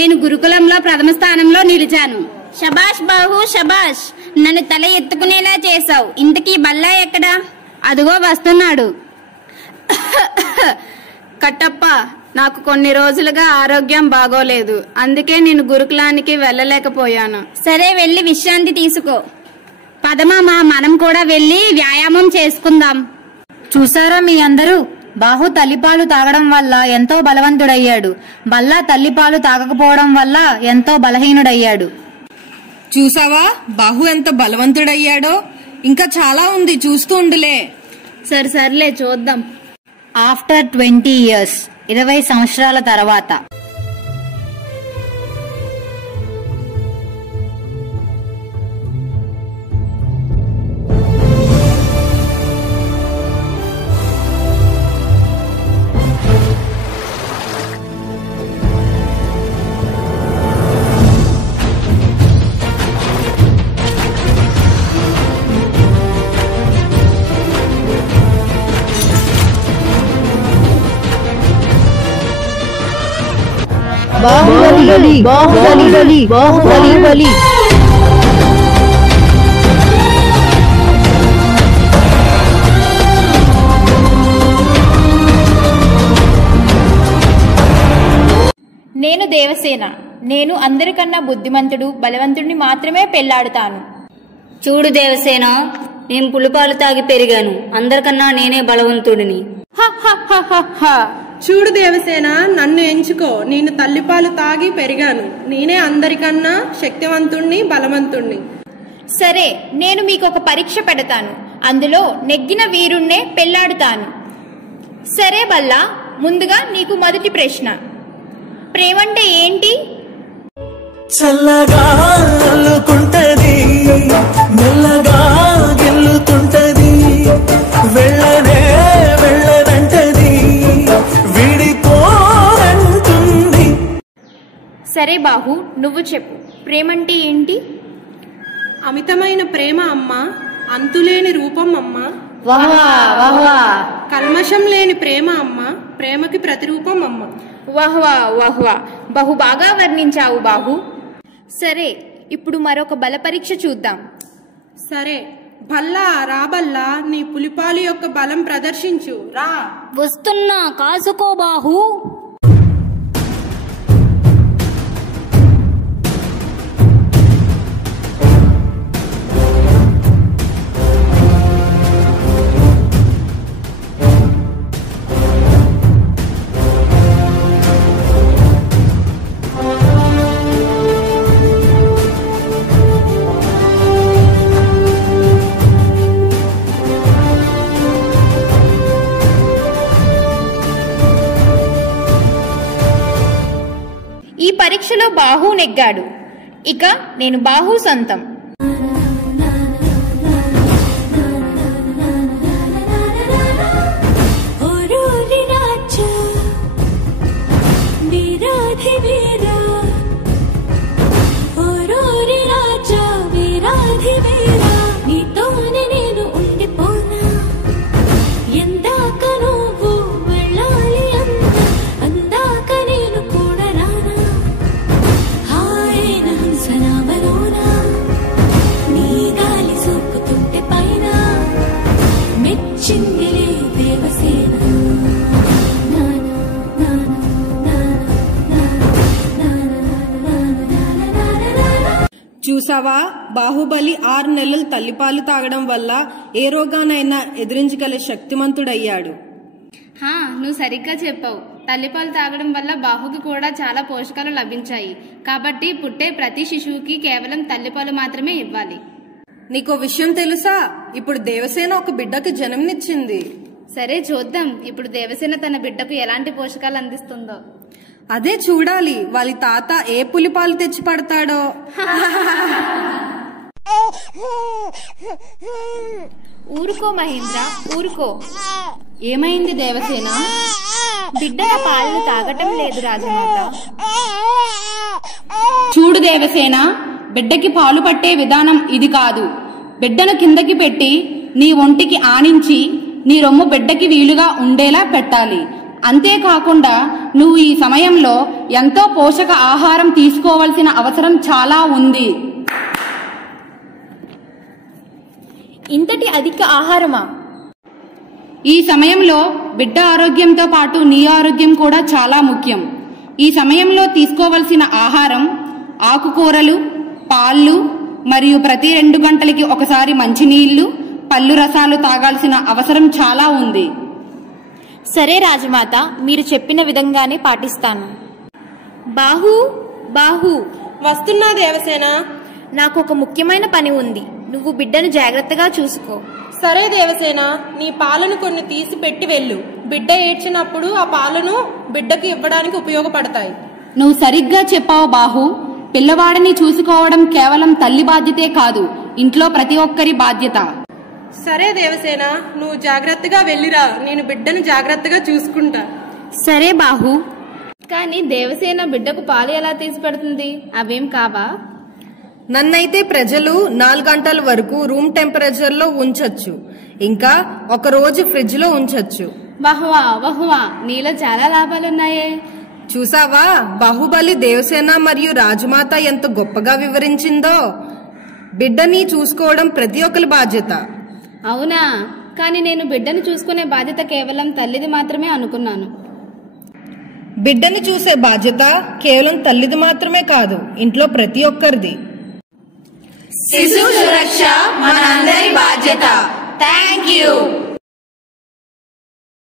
నేను గురుకులంలో ప్రథమ స్థానంలో నిలిచాను. శబాష్ బాహు శబాష్, నన్ను తల ఎత్తుకునేలా చేసావు. ఇంతకీ బల్లా ఎక్కడా? అదుగో వస్తున్నాడు. కట్టప్ప, నాకు కొన్ని రోజులుగా ఆరోగ్యం బాగోలేదు, అందుకే నేను గురుకులానికి వెళ్ళలేకపోయాను. సరే, వెళ్ళి విశ్రాంతి తీసుకో. పదమామ, మనం కూడా వెళ్ళి వ్యాయామం చేసుకుందాం. చూసారా మీ అందరూ, బాహు తల్లిపాలు తాగడం వల్ల ఎంతో బలవంతుడయ్యాడు. బల్లా తల్లిపాలు తాగకపోవడం వల్ల ఎంతో బలహీనుడయ్యాడు. చూసావా బాహు ఎంత బలవంతుడయ్యాడో? ఇంకా చాలా ఉంది, చూస్తూ ఉండులే. సర్లే చూద్దాం. ఆఫ్టర్ 20 years, 20 సంవత్సరాల తర్వాత. బాహుబలి బాహుబలి బాహుబలి. నేను దేవసేన. నేను అందరికన్నా బుద్ధిమంతుడు, బలవంతుడిని మాత్రమే పెళ్లాడుతాను. చూడు దేవసేన, నేను పులిపాలు తాగి పెరిగాను, అందరికన్నా నేనే బలవంతుడిని. చూడు దేవసేన, నన్ను ఎంచుకో, నేను తల్లిపాలు తాగి పెరిగాను, నేనే అందరికన్నా శక్తివంతుణ్ణి, బలవంతుణ్ణి. సరే, నేను మీకు ఒక పరీక్ష పెడతాను, అందులో నెగ్గిన వీరుణ్ణే పెళ్లాడుతాను. సరే బల్లా, ముందుగా నీకు మొదటి ప్రశ్న, ప్రేమంటే ఏంటి? చల్లగా అల్లుకుంటది, మెల్లగా గెల్లుతుంటది, వెళ్ళనే వెళ్ళనంటది, విడిపోనంటుంది. సరే బాహు, నువ్వు చెప్పు, ప్రేమంటే ఏంటి? అమితమైన ప్రేమ అమ్మ, అంతులేని రూపం అమ్మ, కల్మషం లేని ప్రేమ అమ్మ, ప్రేమకి ప్రతిరూపం అమ్మ. వాహ్వా వాహ్వా, బహు బాగా వర్ణించావు బాహు. సరే, ఇప్పుడు మరొక బల పరీక్ష చూద్దాం. సరే, భల్లా రాబల్లా, నీ పులిపాలు యొక్క బలం ప్రదర్శించు, రా. వస్తున్నా, కాసుకో బాహు. ఈ పరీక్షలో బాహు నెగ్గాడు. ఇక నేను బాహు సొంతం. చూసావా, బాహుబలి 6 నెలలు తల్లిపాలు తాగడం వల్ల ఏ రోగానైనా ఎదిరించగల శక్తిమంతుడయ్యాడు. నువ్వు సరిగ్గా చెప్పావు. తల్లిపాలు తాగడం వల్ల బాహుకి కూడా చాలా పోషకాలు లభించాయి. కాబట్టి పుట్టే ప్రతి శిశువుకి కేవలం తల్లిపాలు మాత్రమే ఇవ్వాలి. నీకో విషయం తెలుసా, ఇప్పుడు దేవసేన ఒక బిడ్డకు జన్మనిచ్చింది. సరే చూద్దాం, ఇప్పుడు దేవసేన తన బిడ్డకు ఎలాంటి పోషకాలు అందిస్తుందో. అదే చూడాలి, వాళ్ళ తాత ఏ పులిపాలు తెచ్చి పడతాడో. ఊరుకో మహేంద్ర, ఊరుకో. ఏమైంది దేవసేన? బిడ్డ పాలను తాగటం లేదు రాజమాత. చూడు దేవసేన, బిడ్డకి పాలు పట్టే విధానం ఇది కాదు. బిడ్డను కిందకి పెట్టి నీ ఒంటికి ఆనించి నీ రొమ్ము బిడ్డకి వీలుగా ఉండేలా పెట్టాలి. అంతేకాకుండా నువ్వు ఈ సమయంలో ఎంతో పోషక ఆహారం తీసుకోవాల్సిన అవసరం చాలా ఉంది. ఇంతటి అధిక ఆహారమా? ఈ సమయంలో బిడ్డ ఆరోగ్యంతో పాటు నీ ఆరోగ్యం కూడా చాలా ముఖ్యం. ఈ సమయంలో తీసుకోవలసిన ఆహారం ఆకుకూరలు, పాలు మరియు ప్రతి 2 గంటలకి ఒకసారి మంచినీళ్లు, పళ్ళు రసాలు తాగాల్సిన అవసరం చాలా ఉంది. సరే రాజమాత, మీరు చెప్పిన విధంగానే పాటిస్తాను. బాహు బాహు వస్తున్నా దేవసేన. నాకు ఒక ముఖ్యమైన పని ఉంది. నువ్వు బిడ్డను జాగ్రత్తగా చూసుకో. సరే దేవసేన, నీ పాలను కొన్ని తీసి పెట్టి వెళ్ళు. బిడ్డ ఏడ్చినప్పుడు ఆ పాలను బిడ్డకు ఇవ్వడానికి ఉపయోగపడతాయి. నువ్వు సరిగ్గా చెప్పావు బాహు. పిల్లవాడిని చూసుకోవడం కేవలం తల్లి బాధ్యతే కాదు, ఇంట్లో ప్రతి ఒక్కరి బాధ్యత. సరే దేవసేన, నువ్వు జాగ్రత్తగా వెళ్ళిరా. నేను బిడ్డను జాగ్రత్తగా చూసుకుంటా. సరే బాహు. కానీ దేవసేన బిడ్డకు పాలు ఎలా తీసి పెడుతుంది? అవేం కావా? నన్నైతే ప్రజలు 4 గంటల వరకు రూమ్ టెంపరేచర్ లో ఉంచొచ్చు, ఇంకా ఒక రోజు ఫ్రిడ్జ్ లో ఉంచొచ్చు. వహ్వా వహ్వా, నీలో చాలా లాభాలున్నాయే. చూసావా, బాహుబలి దేవసేన మరియు రాజమాత ఎంత గొప్పగా వివరించిందో. బిడ్డని చూసుకోవడం ప్రతి ఒక్కరి బాధ్యత. అవునా? కానీ నేను బిడ్డను చూసుకునే బాధ్యత కేవలం తల్లిది మాత్రమే అనుకున్నాను. బిడ్డని చూసే బాధ్యత కేవలం తల్లిది మాత్రమే కాదు, ఇంట్లో ప్రతి ఒక్కరిది. శిశు సురక్ష మనందరి బాధ్యత. Thank you.